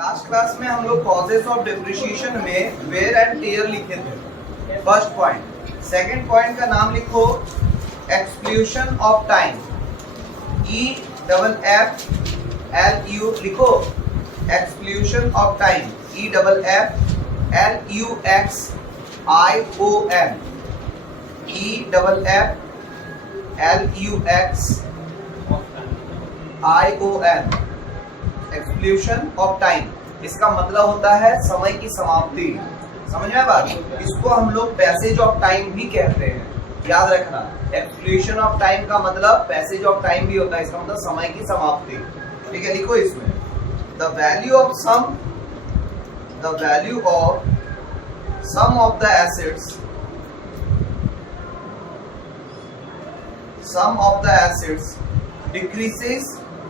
Last class में हम लोग कॉजेस ऑफ डिप्रिशिएशन में वेयर एंड टेयर लिखे थे, फर्स्ट पॉइंट। सेकंड पॉइंट का नाम लिखो एक्सक्लूशन ऑफ टाइम, EFFLU लिखो, exclusion of time, EFFLUXION, exclusion of time. इसका मतलब होता है समय की समाप्ति। समझ में बात? इसको हम लोग पैसेज ऑफ टाइम भी कहते हैं, याद रखना। एक्सक्लूशन ऑफ टाइम का मतलब पैसेज ऑफ टाइम भी होता है, इसका मतलब समय की समाप्ति। ठीक है, लिखो इसमें the value of sum of the assets,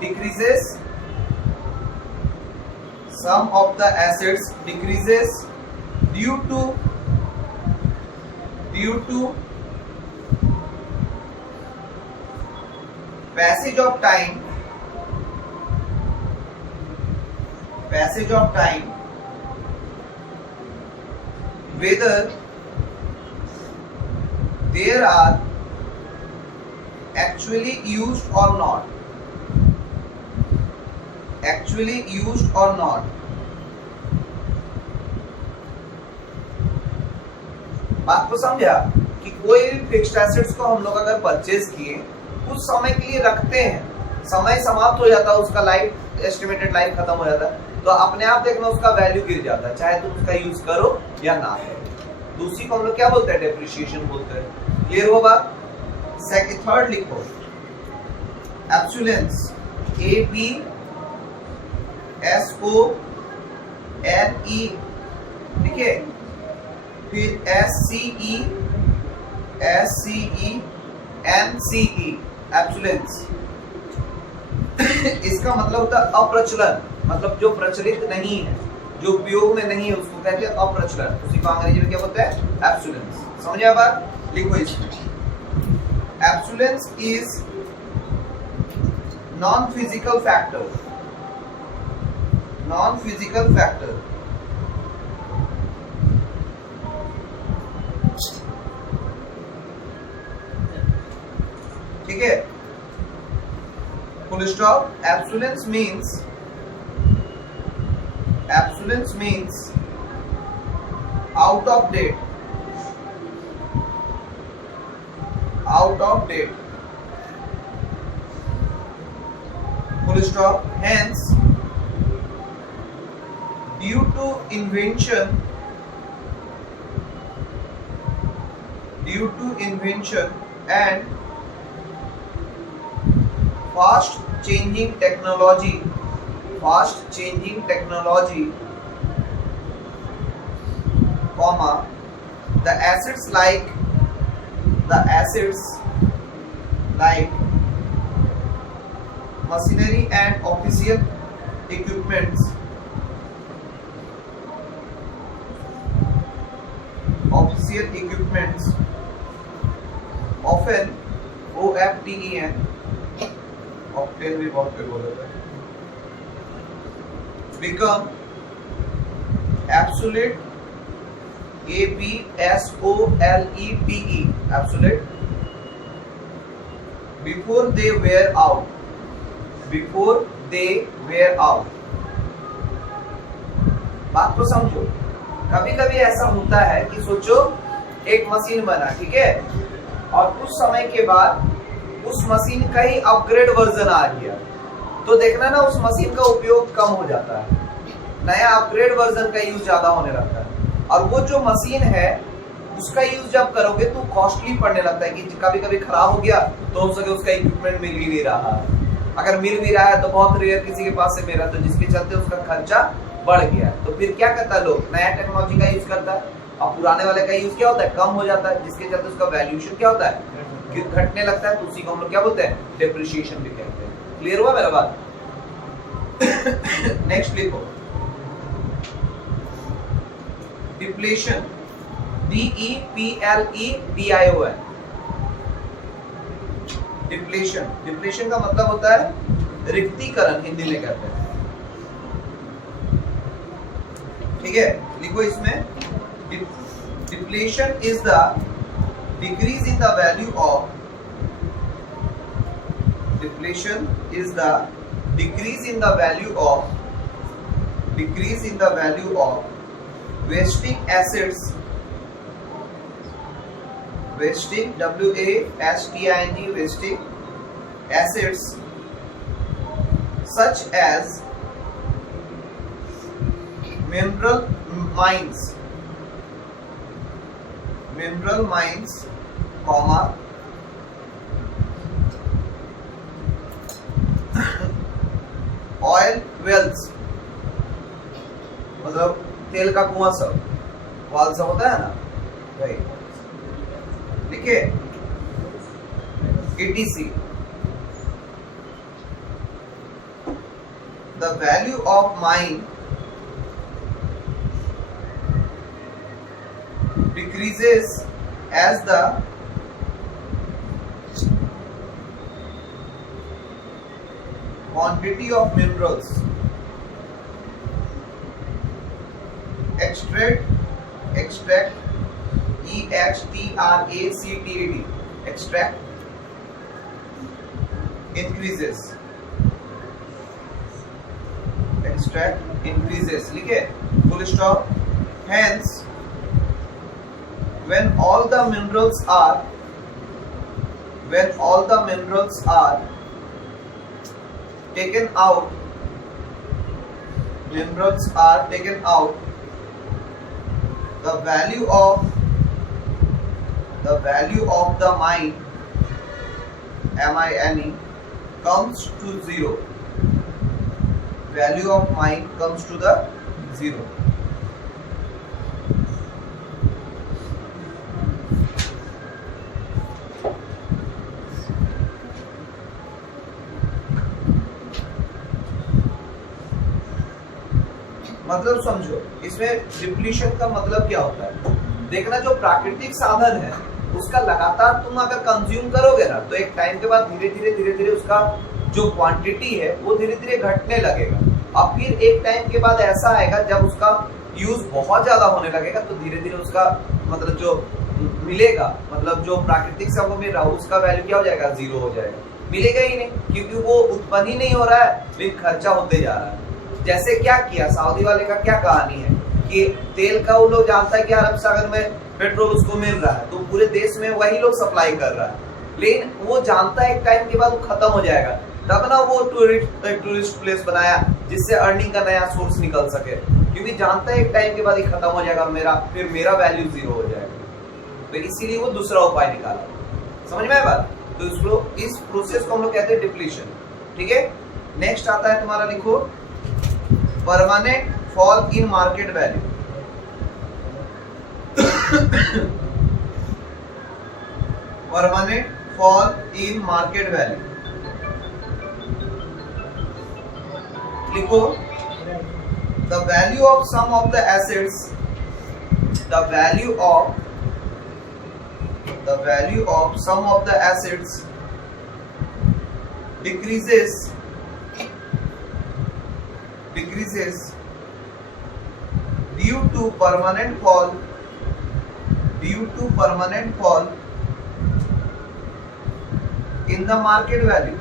decreases sum of the assets decreases due to passage of time whether they are actually used or not, बात को समझा कि कोई भी फिक्स्ड एसेट्स को हम लोग अगर परचेज किए कुछ समय के लिए रखते हैं, समय समाप्त हो जाता है, उसका लाइफ एस्टिमेटेड लाइफ खत्म हो जाता है, तो अपने आप देखना उसका वैल्यू गिर जाता है, चाहे तुम उसका यूज करो या ना करो। दूसरी को हम लोग क्या बोलते हैं? डेप्रिसिएशन बोलते हैं। क्लियर हो बात? सेकंड थर्ड लिखो एब्सोल्यूंस, ABSOLE, देखिए, फिर SCENCE, एब्सोल्यूंस। इसका मतलब होता है अप्रचलन, मतलब जो प्रचलित नहीं है, जो उपयोग में नहीं है, उसको कहते हैं अप्रचलन। उसी को अंग्रेजी में क्या बोलते हैं? एब्सोल्यूंस। समझ आया बात? लिखो इसमें एब्सोल्यूंस इज non-physical factor, ठीक है, full stop। Absolence means out of date, full stop। Hence due to invention and fast changing technology, comma, the assets like machinery and official equipments often OFTEN, octane भी बहुत पे बोला था, become obsolete, ABSOLETE, obsolete before they wear out, बात को समझो। कभी कभी ऐसा होता है कि सोचो एक मशीन बना, ठीक है, और कुछ समय के बाद उस मशीन का ही अपग्रेड वर्जन आ गया, तो देखना ना उस मशीन का उपयोग कम हो जाता है, नया अपग्रेड वर्जन का यूज ज्यादा होने लगता है, और वो जो मशीन है उसका यूज जब करोगे तो कॉस्टली पड़ने लगता है कि कभी कभी खराब हो गया तो हो सके उसका इक्विपमेंट मिल ही नहीं रहा है, अगर मिल भी रहा है तो बहुत रेयर किसी के पास से मिल रहा है, तो जिसके चलते उसका खर्चा बढ़ गया। तो फिर क्या करता है, लोग नया टेक्नोलॉजी का यूज करता है, और पुराने वाले का यूज क्या होता है? कम हो जाता है, जिसके चलते उसका वैल्यूएशन क्या होता है? घटने लगता है, तो उसी को हम लोग क्या बोलते हैं? डेप्रिसिएशन भी कहते हैं। क्लियर हुआ मेरा बात? नेक्स्ट लिखो डिप्लेशन, DEPLETION, डिप्लेशन। डिप्लेशन का मतलब होता है रिक्तीकरण, हिंदी में कहते हैं ठीक है, लिखो इसमें depletion is the decrease in the value of, depletion is the decrease in the value of, decrease in the value of wasting acids, wasting WASTING, wasting acids such as mineral mines, comma oil wells, मतलब तेल का कुआं सब, वाल सब होता है ना भाई, ठीक है, ETC. The value of mine decreases as the quantity of minerals extract extract increases, लिखे full stop. Hence when all the minerals are taken out, the value of the mine, MINE, comes to zero. Value of mine comes to the zero. मतलब समझो इसमें डिप्लीशन का मतलब क्या होता है, देखना जो प्राकृतिक साधन है उसका लगातार तुम अगर कंज्यूम करोगे ना तो एक टाइम के बाद धीरे धीरे उसका जो क्वांटिटी है वो धीरे धीरे घटने लगेगा, और फिर एक टाइम के बाद ऐसा आएगा जब उसका यूज बहुत ज्यादा होने लगेगा तो धीरे धीरे उसका मतलब जो मिलेगा, मतलब जो प्राकृतिक साधन मिल रहा है उसका वैल्यू क्या हो जाएगा, जीरो हो जाएगा, मिलेगा ही नहीं, क्योंकि वो उत्पन्न ही नहीं हो रहा है, लेकिन खर्चा होते जा रहा है। जैसे क्या किया सऊदी वाले का, क्या कहानी है कि तेल का वो लोग जानता है कि अरब सागर में पेट्रोल उसको मिल रहा है तो पूरे देश में वही लोग सप्लाई कर रहा है, लेकिन वो जानता है एक टाइम के बाद वो खत्म हो जाएगा, तब ना वो टूरिस्ट प्लेस बनाया जिससे अर्निंग का नया सोर्स निकल सके, क्योंकि जानता है एक टाइम के बाद ही खत्म हो जाएगा, मेरा वैल्यू जीरो हो जाएगा, तो इसीलिए वो दूसरा उपाय निकाला। समझ में आया बात? तो इस प्रोसेस को हम लोग कहते हैं डिप्लीशन। ठीक है, नेक्स्ट आता है तुम्हारा, लिखो permanent fall in market value. Permanent fall in market value लिखो the value of some of the assets, the value of some of the assets decreases due to permanent fall in the market value,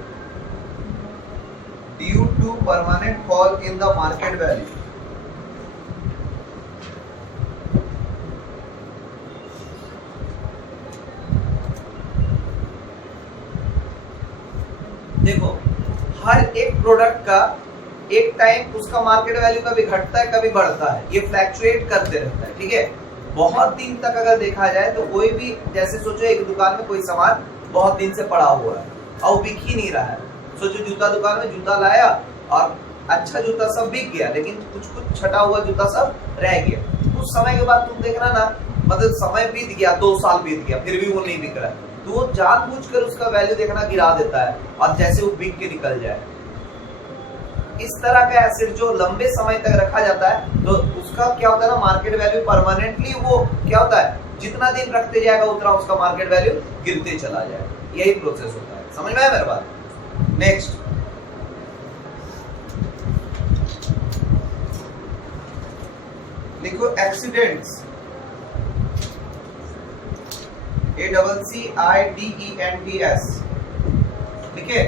due to permanent fall in the market value। देखो हर एक प्रोडक्ट का एक टाइम उसका market value कभी घटता है कभी बढ़ता है, ये फ्लैक्चुएट करते रहता है। ठीक है, बहुत दिन तक अगर देखा जाए तो कोई भी, जैसे सोचो एक दुकान में कोई सामान बहुत दिन से पड़ा हुआ है और बिक ही नहीं रहा है, सोचो जूता दुकान में जूता लाया और अच्छा जूता सब बिक गया, लेकिन कुछ छटा हुआ जूता सब रह गया, कुछ समय के बाद तुम देखना ना, मतलब समय बीत गया, 2 साल बीत गया, फिर भी वो नहीं बिक रहा है, तो वो जानबूझकर उसका वैल्यू देखना गिरा देता है और जैसे वो बिक के निकल जाए। इस तरह का एसेट जो लंबे समय तक रखा जाता है तो उसका क्या होता है ना, मार्केट वैल्यू परमानेंटली वो क्या होता है, जितना दिन रखते जाएगा उतना उसका मार्केट वैल्यू गिरते चला जाएगा, यही प्रोसेस होता है। समझ में आया मेरी बात? नेक्स्ट, लिखो एक्सीडेंट्स, ACCIDENTS, ठीक है।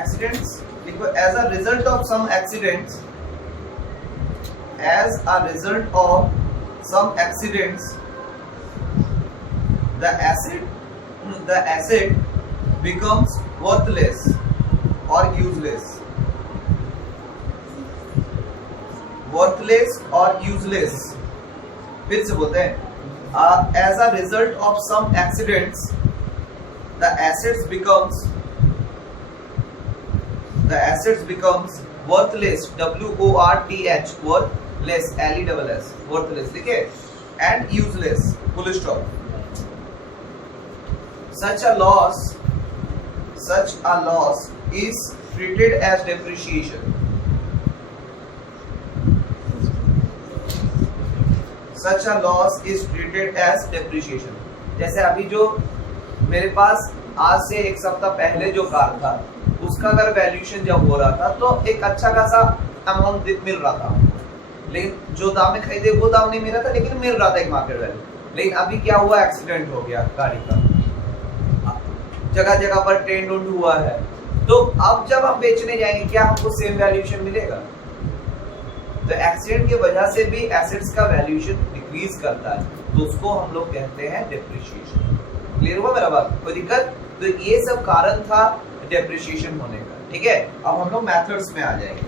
एक्सीडेंट्स लिखो as a result of some accidents, as a result of some accidents the asset becomes worthless or useless, worthless or useless। फिर से बोलते हैं, as a result of some accidents the assets becomes worthless, WORTH, worthless, LESS, worthless, ठीक है, and useless, full stop। Such a loss is treated as depreciation, such a loss is treated as depreciation। जैसे अभी जो मेरे पास आज से एक सप्ताह पहले जो कार था उसका अगर वैल्यूएशन जब हो रहा था तो एक अच्छा खासा अमाउंट मिल रहा था, लेकिन जो दाम में खरीदे वो दाम नहीं मिल रहा था, लेकिन मिल रहा था एक मार्केट वैल्यू। लेकिन अभी क्या हुआ, एक्सीडेंट हो गया गाड़ी का, जगह जगह पर ट्रेंड हुआ है, तो अब जब हम बेचने जाएंगे क्या हमको सेम वैल्यूएशन मिलेगा? तो एक्सीडेंट की वजह से भी एसेट्स का वैल्यूएशन डिक्रीज करता है, तो उसको हम लोग कहते हैं डेप्रिसिएशन। क्लियर हुआ मेरा बात? कोई दिक्कत? तो ये सब कारण था डेप्रिसिएशन होने का, ठीक है। अब हम लोग मेथड्स में आ जाएंगे।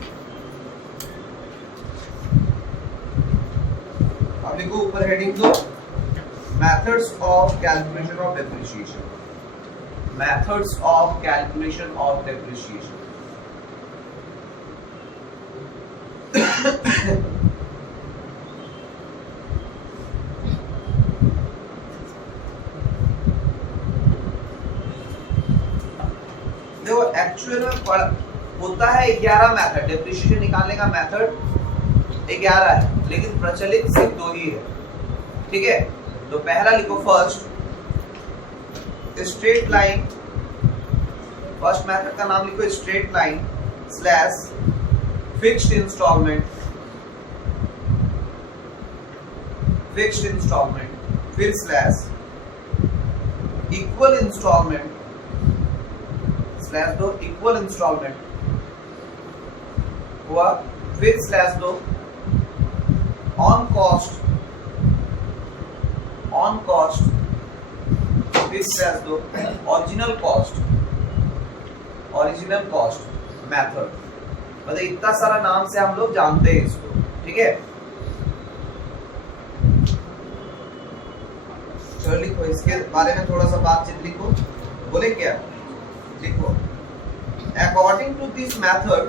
अब लिखो ऊपर हेडिंग दो, methods of calculation of depreciation, methods of calculation of depreciation. देखो एक्चुअल में होता है 11 मेथड, डेप्रिसिएशन निकालने का मेथड 11 है, लेकिन प्रचलित सिर्फ 2 ही है, ठीक है। तो पहला लिखो first straight line, first method का नाम लिखो straight line slash fixed instalment, fixed instalment, फिर स्लैश इक्वल इंस्टॉलमेंट, स्लैश दो इक्वल इंस्टॉलमेंट हुआ, फिर स्लैश दो ऑन कॉस्ट, फिर स्लैश दो ओरिजिनल कॉस्ट मेथड। मतलब इतना सारा नाम से हम लोग जानते हैं इसको, ठीक है। चलो लिखो, इसके बारे में थोड़ा सा बातचीत लिखो, बोले क्या लिखो, according to this method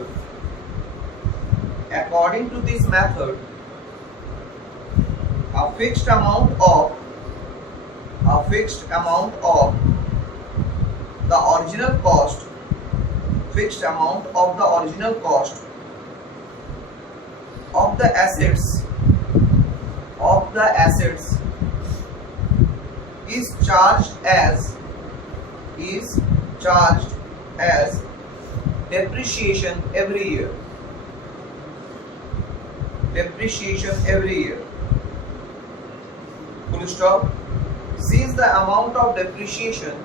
a fixed amount of the original cost of the assets is charged as depreciation every year, full stop। Since the amount of depreciation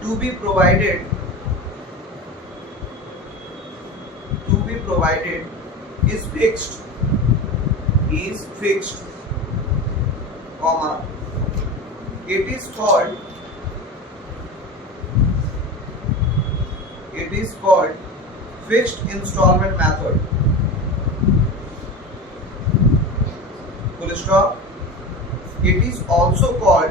to be provided is fixed, comma, it is called fixed installment method, full stop। It is also called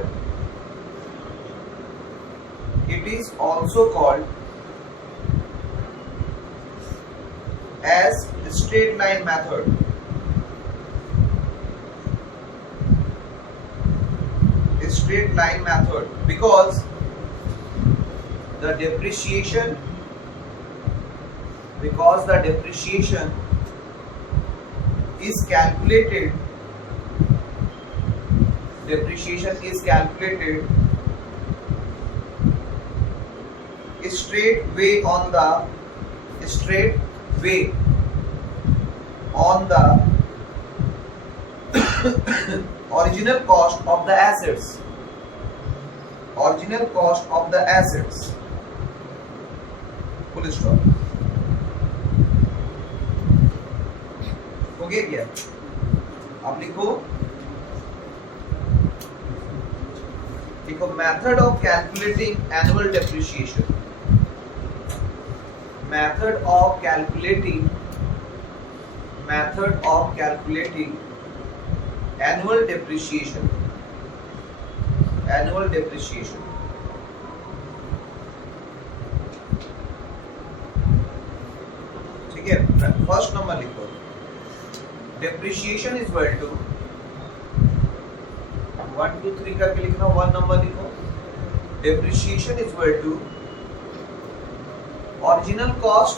as straight line method, because the depreciation is calculated straight way on the original cost of the assets. Original cost of the assets. Full stop. हो गया क्या? अब लिखो method of calculating annual depreciation. Method of calculating annual depreciation. Annual depreciation. ठीक है, first number लिखो. Depreciation is equal to 1 2 3 करके लिखना. 1 नंबर लिखो. Depreciation is equal to original cost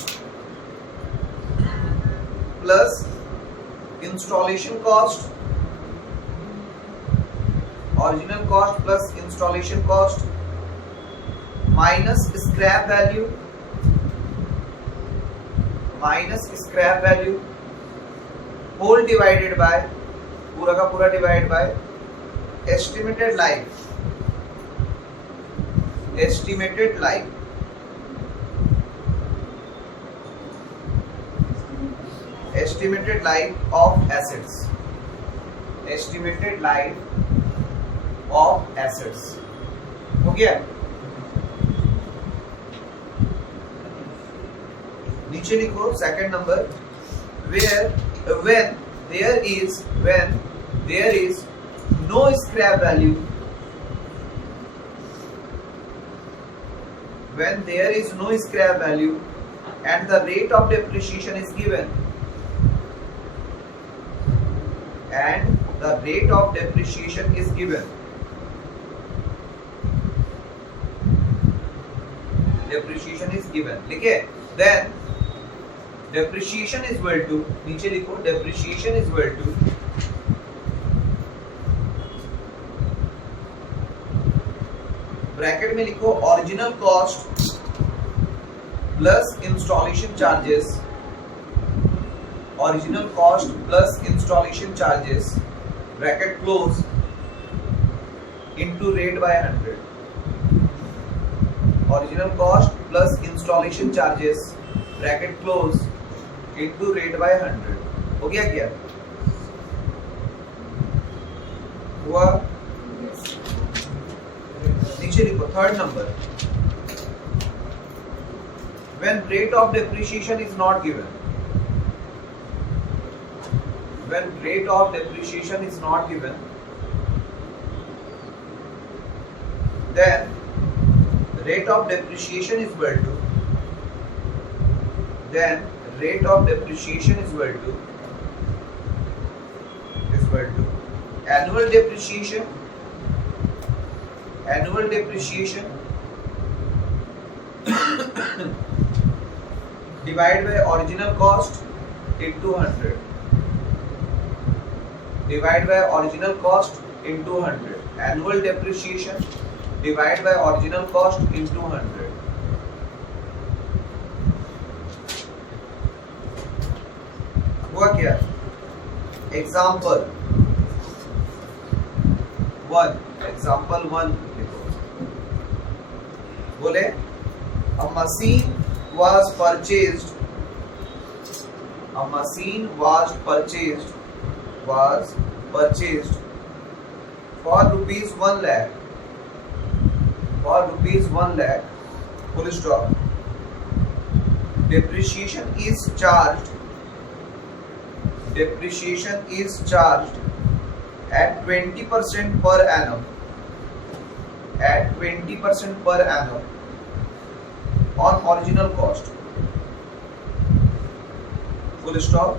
plus installation cost. Original cost plus installation cost minus scrap value. Whole divided by पूरा का पूरा divided by estimated life. Estimated life of assets. Estimated life of assets. हो गया? नीचे लिखो second number. When there is no scrap value. When there is no scrap value and the rate of depreciation is given. And the rate of depreciation is given. Depreciation is given. लिखे. Then depreciation is equal to, नीचे लिखो, depreciation is equal to bracket में लिखो original cost plus installation charges. Original cost plus installation charges bracket close into rate by 100. Original cost plus installation charges bracket close into rate by 100. हो गया क्या? हुआ? नीचे लिखो third number. When rate of depreciation is not given. When rate of depreciation is not given, then rate of depreciation is equal to. Then rate of depreciation is equal to annual depreciation divided by original cost into 100. Divided by original cost into 100. Annual depreciation divided by original cost into 100. हुआ क्या? Example 1. Example 1 बोले a machine was purchased. A machine was purchased for rupees 1 lakh. For rupees 1 lakh. Full stop. Depreciation is charged. Depreciation is charged at 20% per annum. At 20% per annum on original cost. Full stop.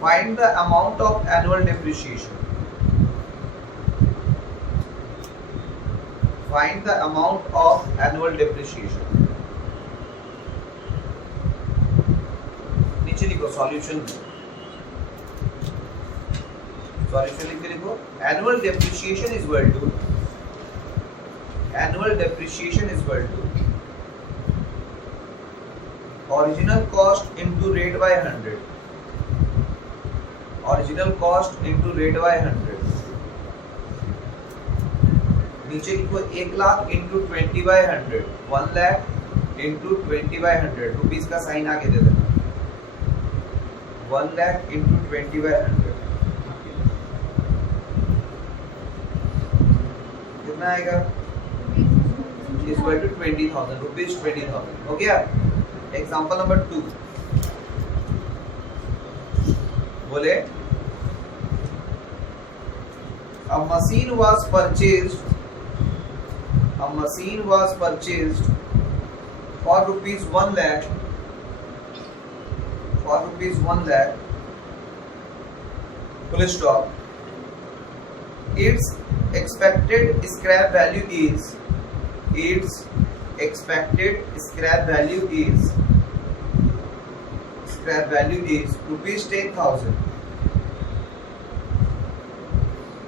Find the amount of annual depreciation. Find the amount of annual depreciation. नीचे लिखो solution. Solution लिख के लिखो. Annual depreciation is equal to original cost into rate by 100, original cost into rate by 100, नीचे लिखो 1 लाख इंटू 20/100, 1 लाख इंटू 20/100, रुपीज का sign आगे दे देना, 1 लाख इंटू 20/100 कितना आएगा, इक्वल टू 20,000 रुपीज, 20,000 हो गया। एग्जाम्पल नंबर 2 बोले a machine was purchased for rupees 1 lakh, full stop. Its expected scrap value is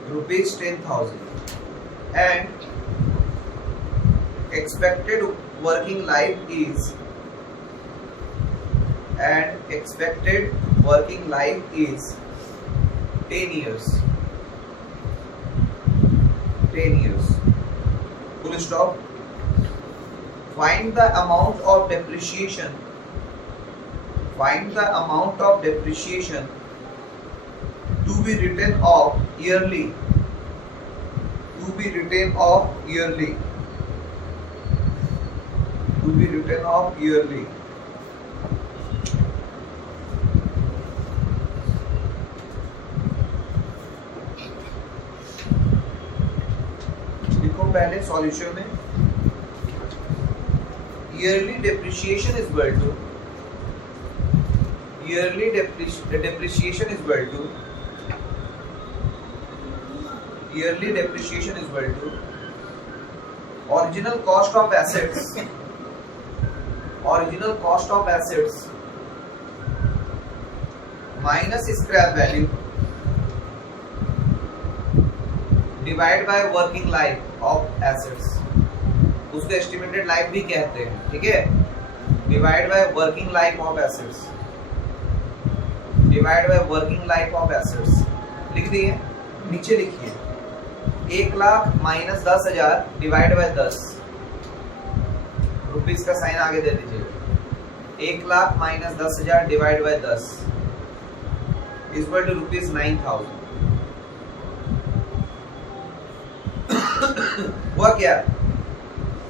rupees 10,000, and expected working life is 10 years, full stop. Find the amount of depreciation to be written off yearly, लिखो पहले सॉल्यूशन में, yearly depreciation is equal to original cost of assets minus scrap value divided by working life of assets, उसको estimated life भी कहते हैं, ठीक है। Divide by working life of assets, लिख दिए, नीचे लिखिए 1 lakh minus 10,000 divide by 10, rupees का साइन आगे दे दीजिए, 1 lakh minus 10,000 divide by 10 equal to rupees 9,000। हुआ क्या,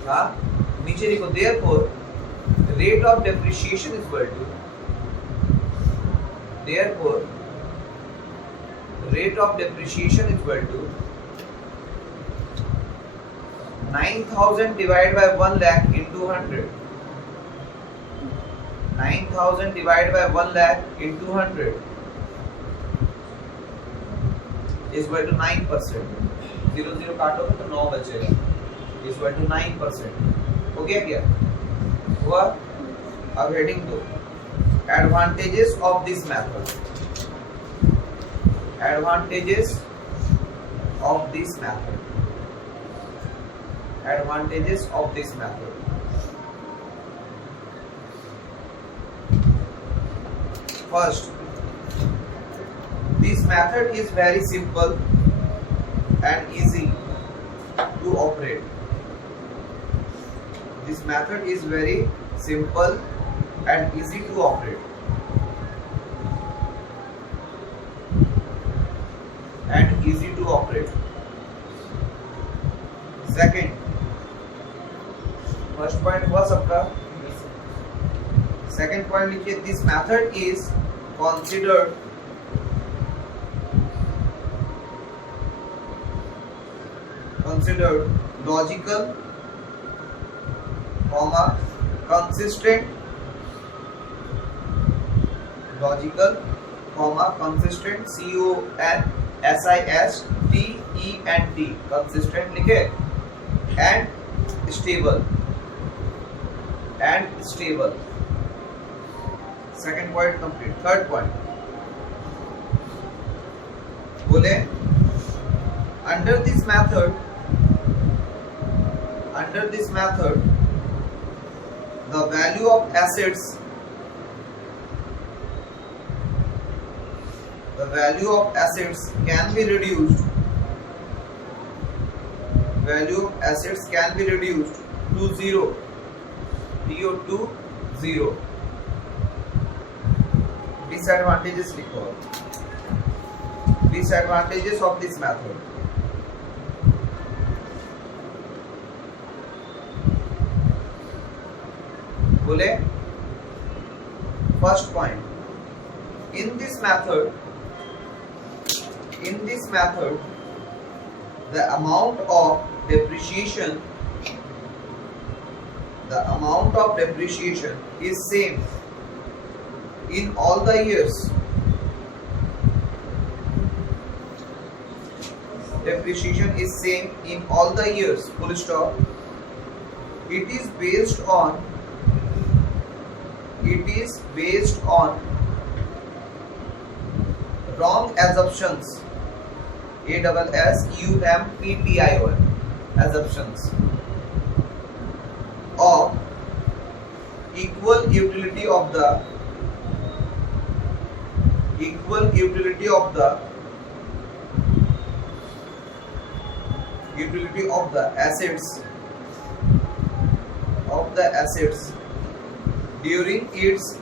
हाँ नीचे लिखो, therefore rate of depreciation is equal to 9,000 divided by 1 lakh into 100, 9,000 divided by 1 lakh into 100 is equal to 9%, 0 काटोगे तो 9 बचेगा, is equal to 9%। हो गया क्या, हुआ। अब हेडिंग 2, advantages of this method, First, this method is very simple and easy to operate. This method is very simple and easy to operate. Second, first point हुआ सबका, second point लिखिए, this method is considered logical, consistent, consistent, consistent लिखे, and stable, second point complete। third point बोले under this method the value of assets the value of assets can be reduced. Value of assets can be reduced to 0. DO to 0. Disadvantages लिखो. Disadvantages of this method. बोले first point. In this method, the amount of depreciation is same in all the years. Depreciation is same in all the years. Full stop. It is based on wrong assumptions. ASSUMPTION assumptions of equal utility of the assets during its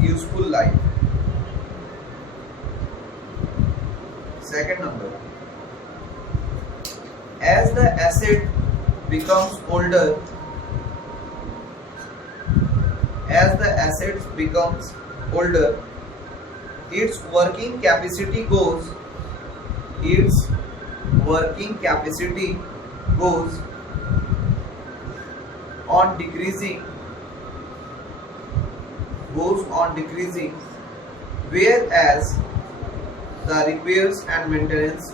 useful life. Second number, as the asset becomes older, its working capacity goes on decreasing, whereas the repairs and maintenance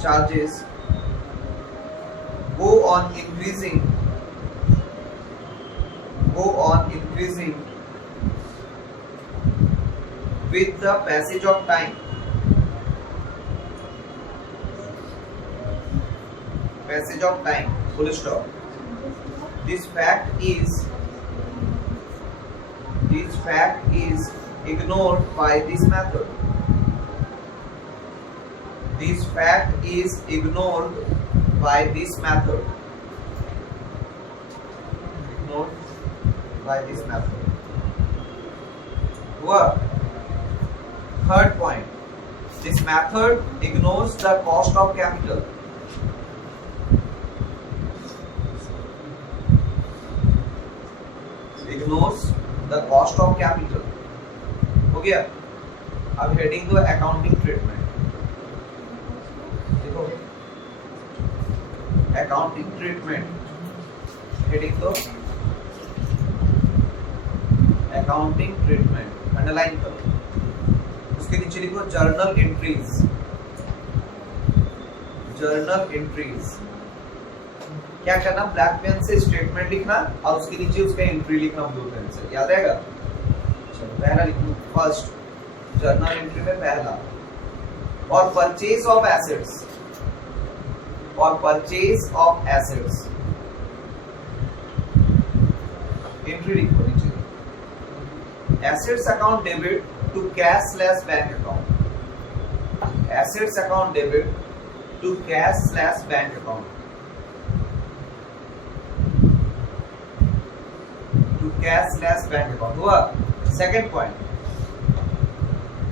charges go on increasing with the passage of time. Full stop. This fact is ignored by this method. What? Third point. This method ignores the cost of capital. हो गया. अब हेडिंग दो accounting treatment. देखो accounting treatment heading दो accounting treatment underline करो. उसके नीचे लिखो जर्नल एंट्रीज. क्या करना, ब्लैक पेन से स्टेटमेंट लिखना और उसके नीचे उसका एंट्री लिखना ब्लू पेन से. याद रहेगा. चलो पहला लिखो. फर्स्ट जर्नल एंट्री में पहला, और परचेज ऑफ एसेट्स एंट्री लिखो नीचे. Assets account debit to cash / bank account. Assets account debit to cash / bank account. Cash / bank account हुआ. सेकंड पॉइंट,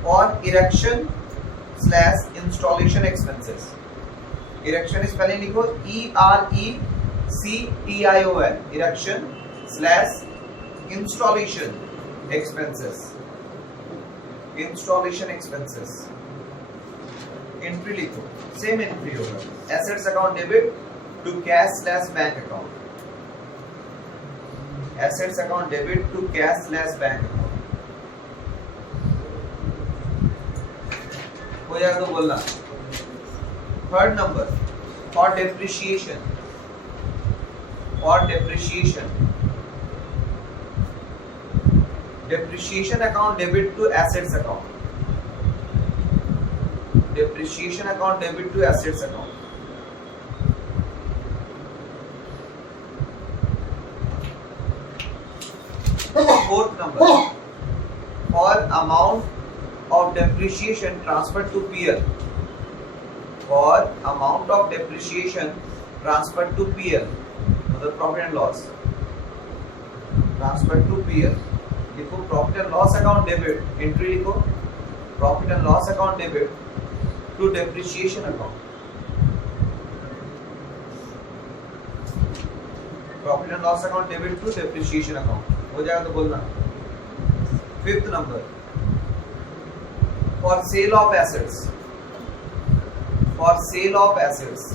और erection / installation expenses. Erection spelling लिखो ERECTION. Erection / installation expenses. Entry लिखो. Same entry होगा. Assets account debit to cash / bank account. Assets account debit to cash / bank account. हो जाएगा तो बोलना. Third number, for depreciation. Depreciation account debit to assets account. Fourth number, for amount of depreciation transfer to PL, for amount of depreciation transfer to PL मतलब profit and loss, transfer to PL. लिखो profit and loss account debit, entry लिखो profit and loss account debit to depreciation account, profit and loss account debit to depreciation account हो जाएगा तो बोलना। Fifth number, for sale of assets, for sale of assets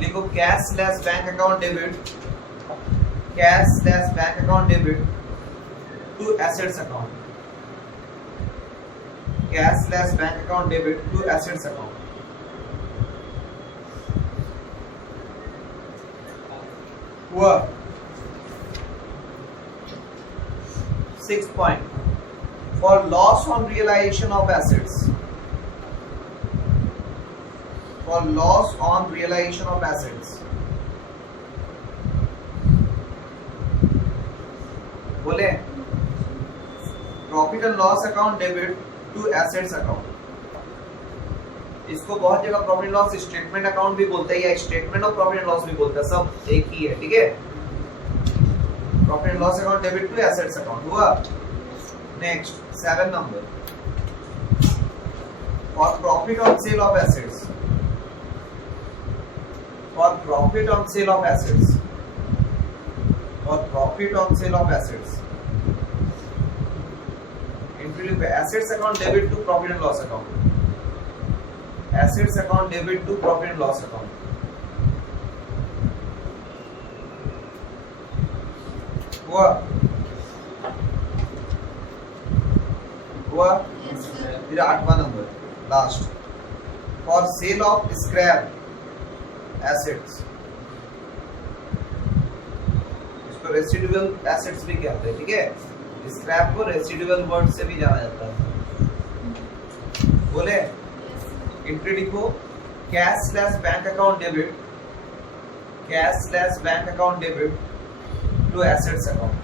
लिखो cash less bank account debit, cash less bank account debit to assets account, cash less bank account debit to assets account. हुआ। 6th point, for loss on realization of assets, for loss on realization of assets बोले profit and loss account debit to assets account. इसको बहुत जगह profit and loss statement account भी बोलते हैं या statement of profit and loss भी बोलते हैं, सब एक ही है, ठीक है। Profit and loss account debit to assets account हुआ। Next 7 number, for profit on sale of assets, for profit on sale of assets, for profit on sale of assets including assets account debit to profit and loss account, assets account debit to profit and loss account. हुआ हुआ। फिर 8वां number last, for sale of scrap assets, इसको residual assets भी कहते हैं, ठीक है। स्क्रैप को रेसिडुअल वर्ड से भी जाना जाता है। बोले एंट्री लिखो cash less bank account debit, cash less bank account debit to assets account,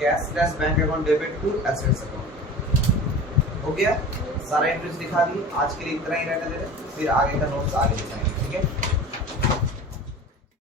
cash less bank account debit to assets account. हो गया, सारा एंट्रीज दिखा दी। आज के लिए इतना ही रहने दे, फिर आगे का नोट्स आगे दिखाएंगे, ठीक है।